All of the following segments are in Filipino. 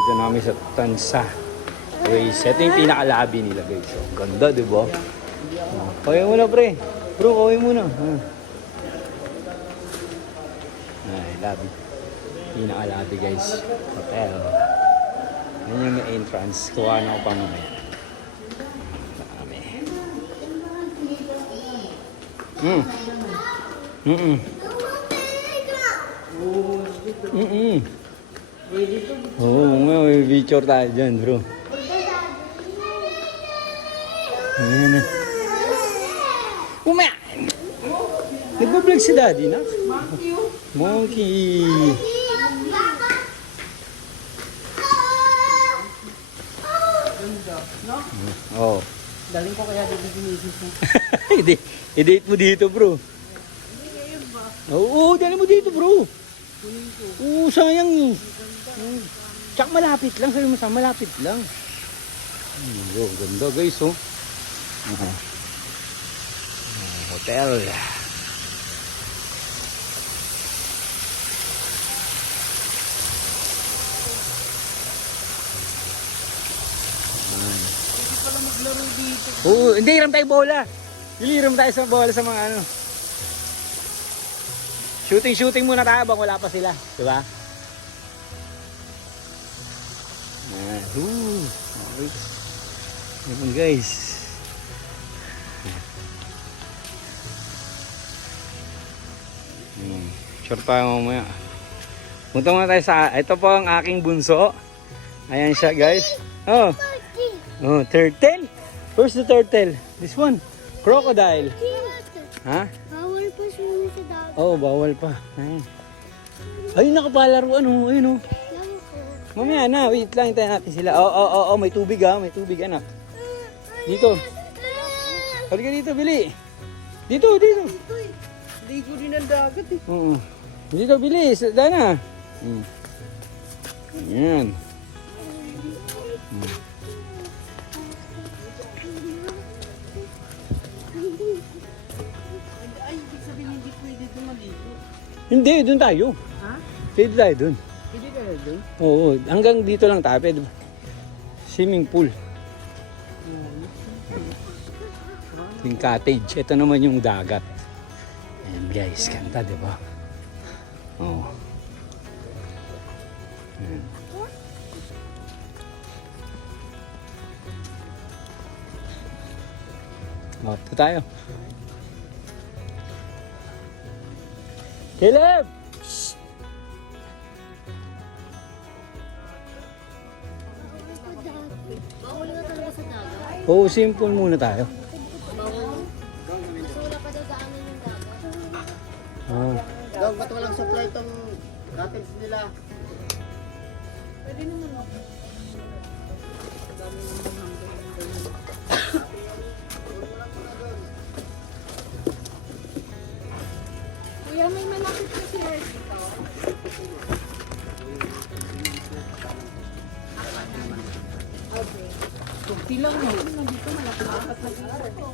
Dito na kami sa Tansa. Guys, ito yung pinakalabi nila guys. So, ganda, di ba? Kawin muna, pre. Bro, kawin muna. Ay, labi. Pinakalabi guys. Hotel. Yan yung entrance. Kuha na ko pa mamaya. Dami. Oo, may picture tayo dyan, bro. Ayan na. Umaya! Nagbablog si daddy, na? Monkey! Oo. Daling ko kaya dito binisis mo. I-date mo dito, bro. Oo, dali mo dito, bro. Oo, sayang eh. Tsak malapit lang, sabi mo sa malapit lang. Ganda guys, oh. Hotel. Hindi pala maglaro dito. Oo, hindi, hiram tayo bola. Hiram tayo sa bola sa mga ano. Shooting muna tayo bang wala pa sila. Diba? Okay. Ayan guys. Sure tayo mamaya. Punta muna tayo sa, ito po ang aking bunso. Ayan siya guys. Oh, turtle. Where's the turtle? This one. Crocodile. Ha? Bawal pa siya sa dagat. Oo, bawal pa. Ayan. Ayun, nakapalaro ano. Ayun, oh. Mamaya na, wait lang, hintayin natin sila. Oo, may tubig ha, may tubig anak. Dito. Halika dito, Bili. Dito. Ligo din ang dagat eh. Oo. Dito, Bili. Dana. Ayan. Ay, ibig sabihin hindi pwede doon maligo. Hindi, dun tayo. Ha? Pwede tayo dun. Pwede kaya doon? Oo, hanggang dito lang tayo. Pwede. Swimming pool. Yung cottage. Ito naman yung dagat. Ayan guys, ganda diba? Oo. Ayan. Ito tayo. Caleb! Shh! Bawal na talaga sa dagat. Oo, simple muna tayo. Kasi wala pa dadaanan yung dagat. Oo. Dog, ba't walang supply itong cottage nila? Pwede naman ako. Kuya, may malapit na si dito. Okay. Kunti lang mo. Dito malapit na dito.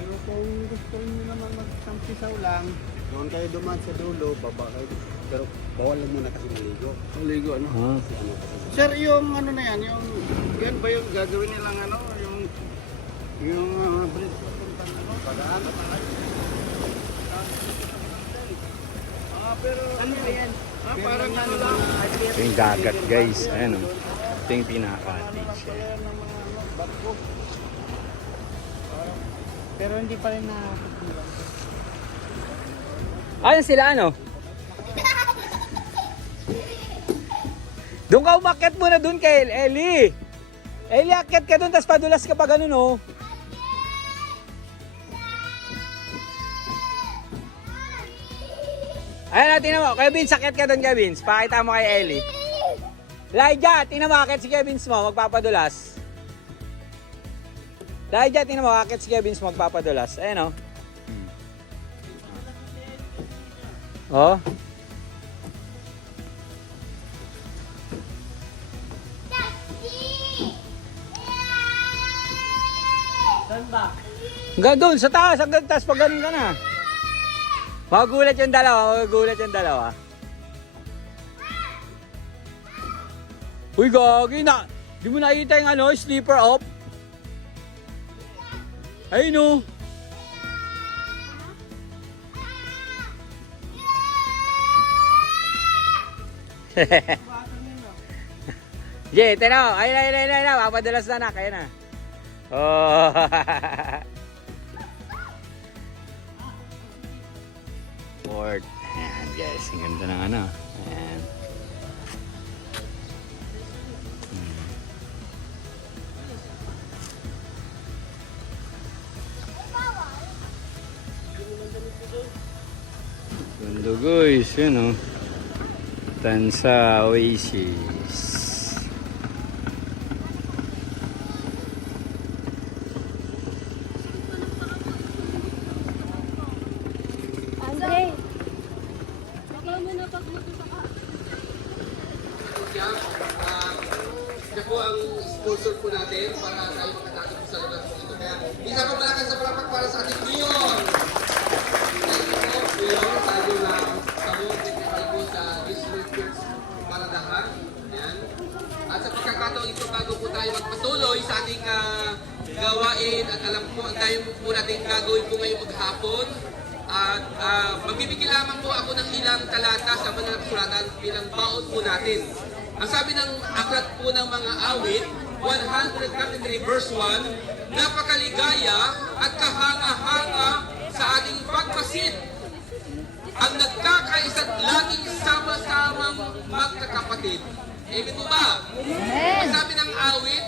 Pero kung gusto niyo naman magtampisaw lang, doon kayo duman sa dulo, baba kayo. Pero bawal lang muna kasi maligo. Maligo ano? Ah. Kasi ano kasi. Sir, yung ano na yan, yung yan ba yung gagawin nilang ano, yung bridge papuntang ano, pagaan. Pero ano ba yan? Parang ano lang. Ito yung dagat guys. Ayan o. Ito yung pinaka-cottage. Barko. Pero hindi pa rin na... Ayan sila ano? Doon ka umakyat muna doon kay Ellie. Ellie, akyat ka doon, tapos padulas ka pa ganun oh. Ayan, tingnan mo. Kuya Vince, akyat ka doon, Kuya Vince. Pakita mo kay Ellie. Laija, tingnan mo, akyat si Kuya Vince mo, magpapadulas. Laija, tingnan mo, akyat si Kuya Vince mo, magpapadulas. Ayan oh. Oh. Hanggang doon, sa taas, hanggang taas, pag ganun ka na. Magugulat yung dalawa, magugulat yung dalawa. Uy, gagi na. Di mo nakita yung ano, sleeper up? Ayun o. Jay, tinaw. Ayun. Papadalas na na. Kaya na. Oh. Port. Ayan, guys. Ang ganda ng ano. Ayan. Ganda guys. Yun o. Tansa Oasis. Andre. Siya po ang sponsor po natin para tayo makatapos po sa lugar po ito. Kaya isa po malakas sa palakpak para sa ating Leon. Thank you po, Leon, sa inyong sabon, technical po sa District Church Paradahan. Yan. At sa pagkakataon ito, bago po tayo magpatuloy sa ating gawain at alam po, ang tayo po natin gagawin po ngayong maghapon. At magbibigay lamang po ako ng ilang talata sa banal na kasulatan bilang baon po natin. Ang sabi ng aklat po ng mga awit, 133 verse 1, napakaligaya at kahanga-hanga sa ating pagmasid. Ang nagkakaisa't laging sama-samang magkakapatid. Amen po ba? Ang sabi ng awit,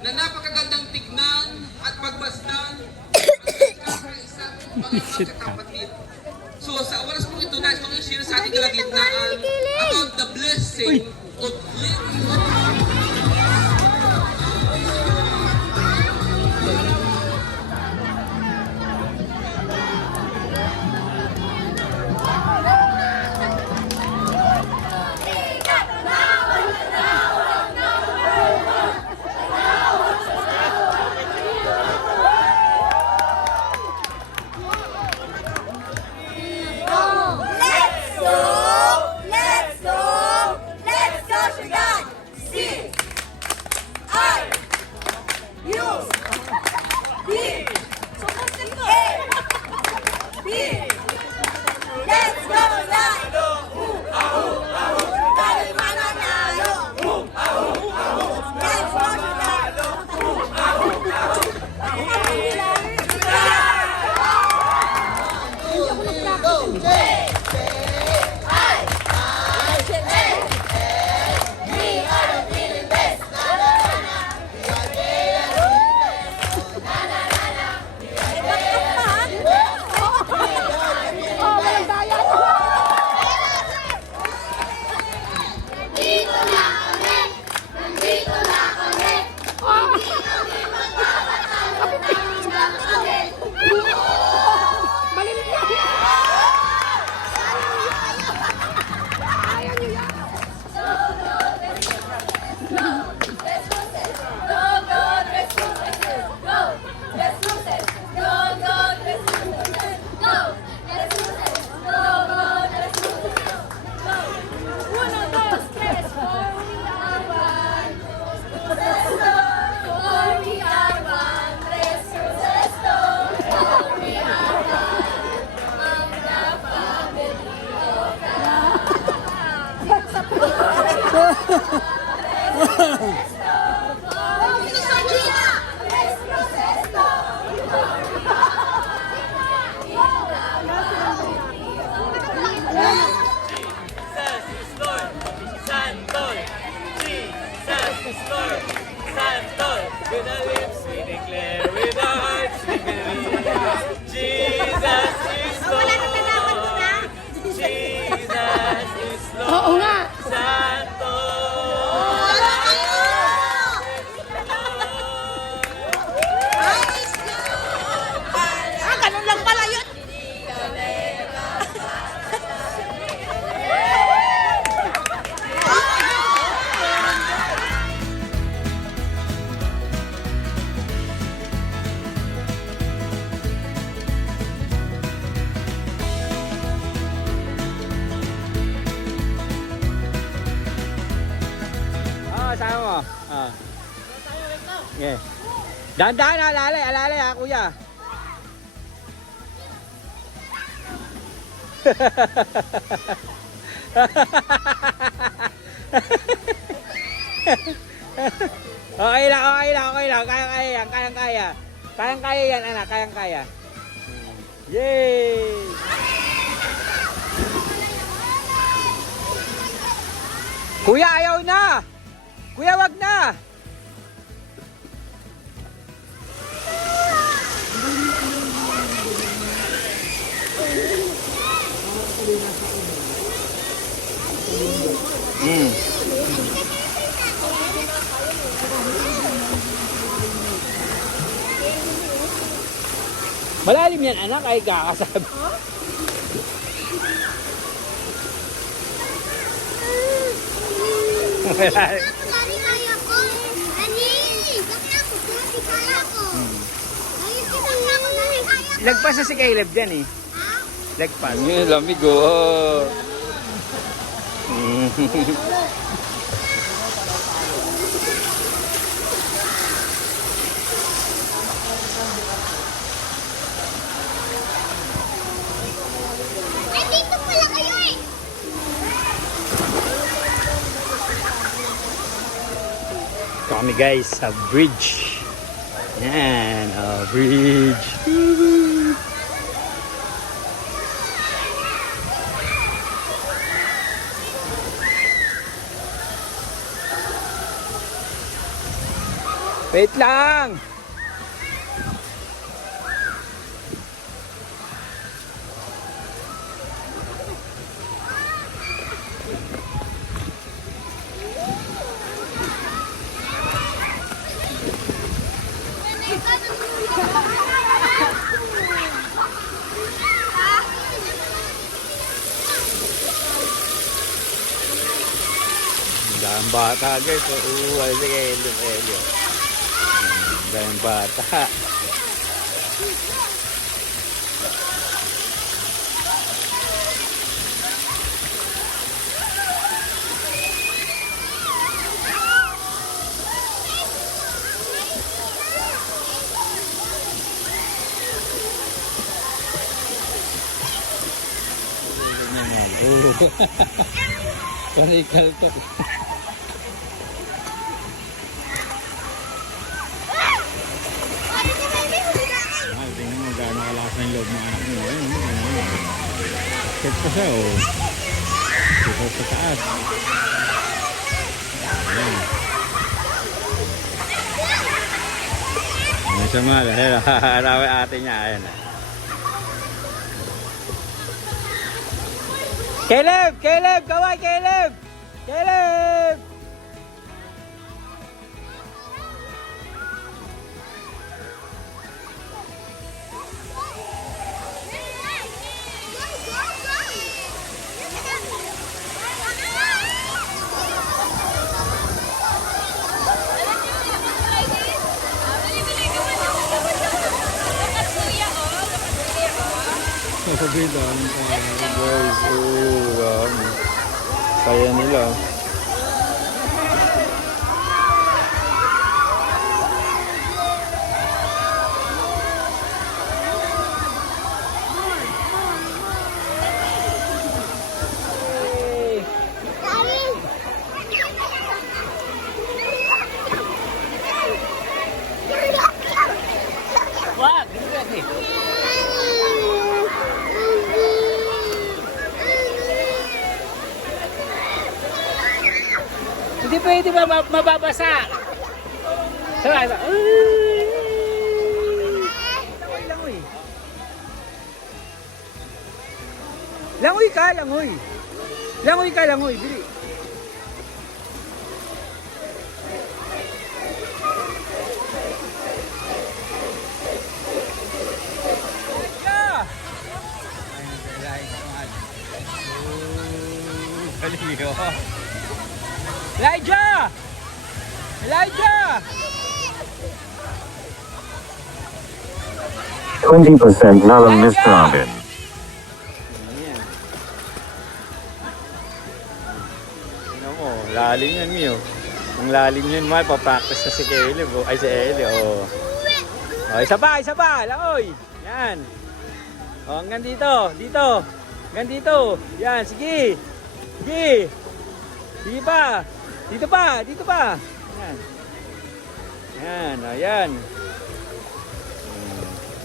na napakagandang tignan at pagmasdan ang nagkakaisang mga magkakapatid. So sa oras po ito, nais kong i-share sa ating kalagitnaan about the blessing of living. kasama mo. Ah. Yeah. Dahan-dahan, alalay ha, kuya. Okay lang. Kayang-kaya yan, anak. Kayang-kaya. Yay! Kuya, ayaw na! Kuya, wag na! Malalim yan, anak, ay kakasabi. Dari kaya ko. Ani, bakit ako? Dari kaya ko. Ayun, kita ako dari kaya ko. Lagpas na si Caleb dyan eh. Ha? Lagpas. Ngayon, lamig oh. Ay, dito pala kayo eh. Kami guys sa bridge. Yan, bridge. Wait lang. Ang bata guys, sige, Elio. Ang bata. Panikal to. Ay, tingnan mo gaano kalakas ng loob ng anak mo. Step pa siya, oh. Step sa taas. Ayan. Ayan siya mahal. Ayan, harawin ate niya. Ayan. Caleb! Kaway, Caleb! Caleb! Sabihan guys, kaya nila. Wag, hindi pwede. Hindi pwede mababasa. Sarap. Langoy. Langoy ka, langoy. Langoy ka, langoy. Bili. Elijah! Elijah! 20% Nalam Mr. Abin. Ayan. Tingnan mo, lalim yan, Mio. Ang lalim yun, Mal. Pa-practice na si Caleb. Oh. Ay, si Ellie. Oh. Oh, isa pa. Langoy. Yan. Oh, hanggang dito. Dito. Hanggang dito. Yan, sige. Sige. Sige pa. Dito pa. Yan. Yan, oh, yan.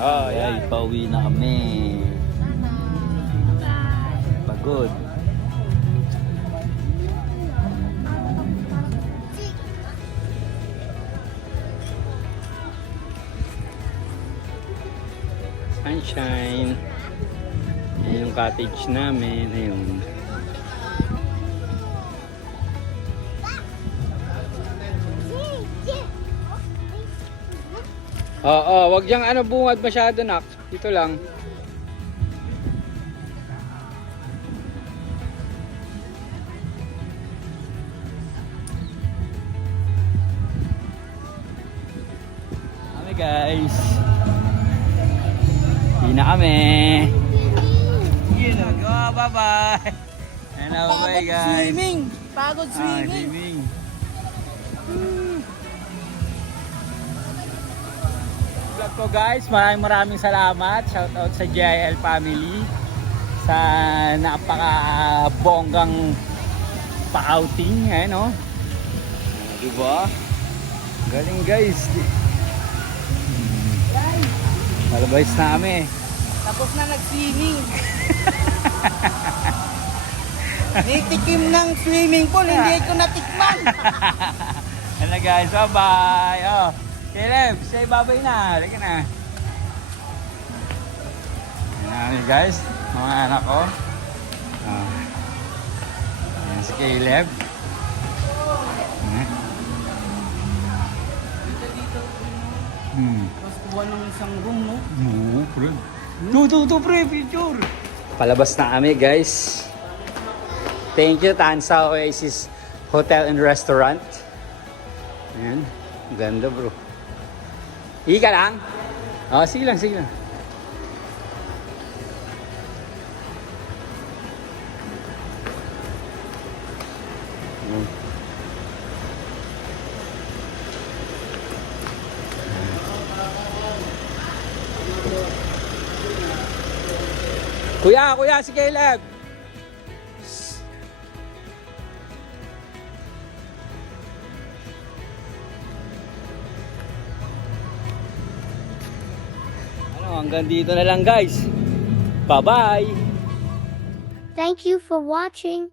Oh, yan. Pauwi na kami. Pagod. Sunshine. Ayan yung cottage namin. Ayun. Oo, wag diyang bungad masyado, nak. Dito lang. Kami guys. Hindi na kami. Bye-bye. Bye-bye guys. Pagod Swimming. Vlog ko guys, maraming salamat. Shout out sa JIL family sa napaka-bonggang pa-outing. Ayan o. Diba? Galing guys. Malabais na kami. Tapos na nag-swimming. Nitikim ng swimming pool, hindi ko natikman. Ano guys, bye-bye. Oh, Caleb, say bye-bye na. Halika na. Ayan guys, mga anak ko. Ayan si Caleb. Mas kuha ng isang room, no? Oo, pre. Tutu, pre, picture. Palabas na kami, guys. Thank you, Tansa Oasis Hotel and Restaurant. Ayan. Ganda, bro. Ika lang? Oh, sige lang. Kuya, si Caleb. Hanggang dito na lang guys. Bye-bye. Thank you for watching.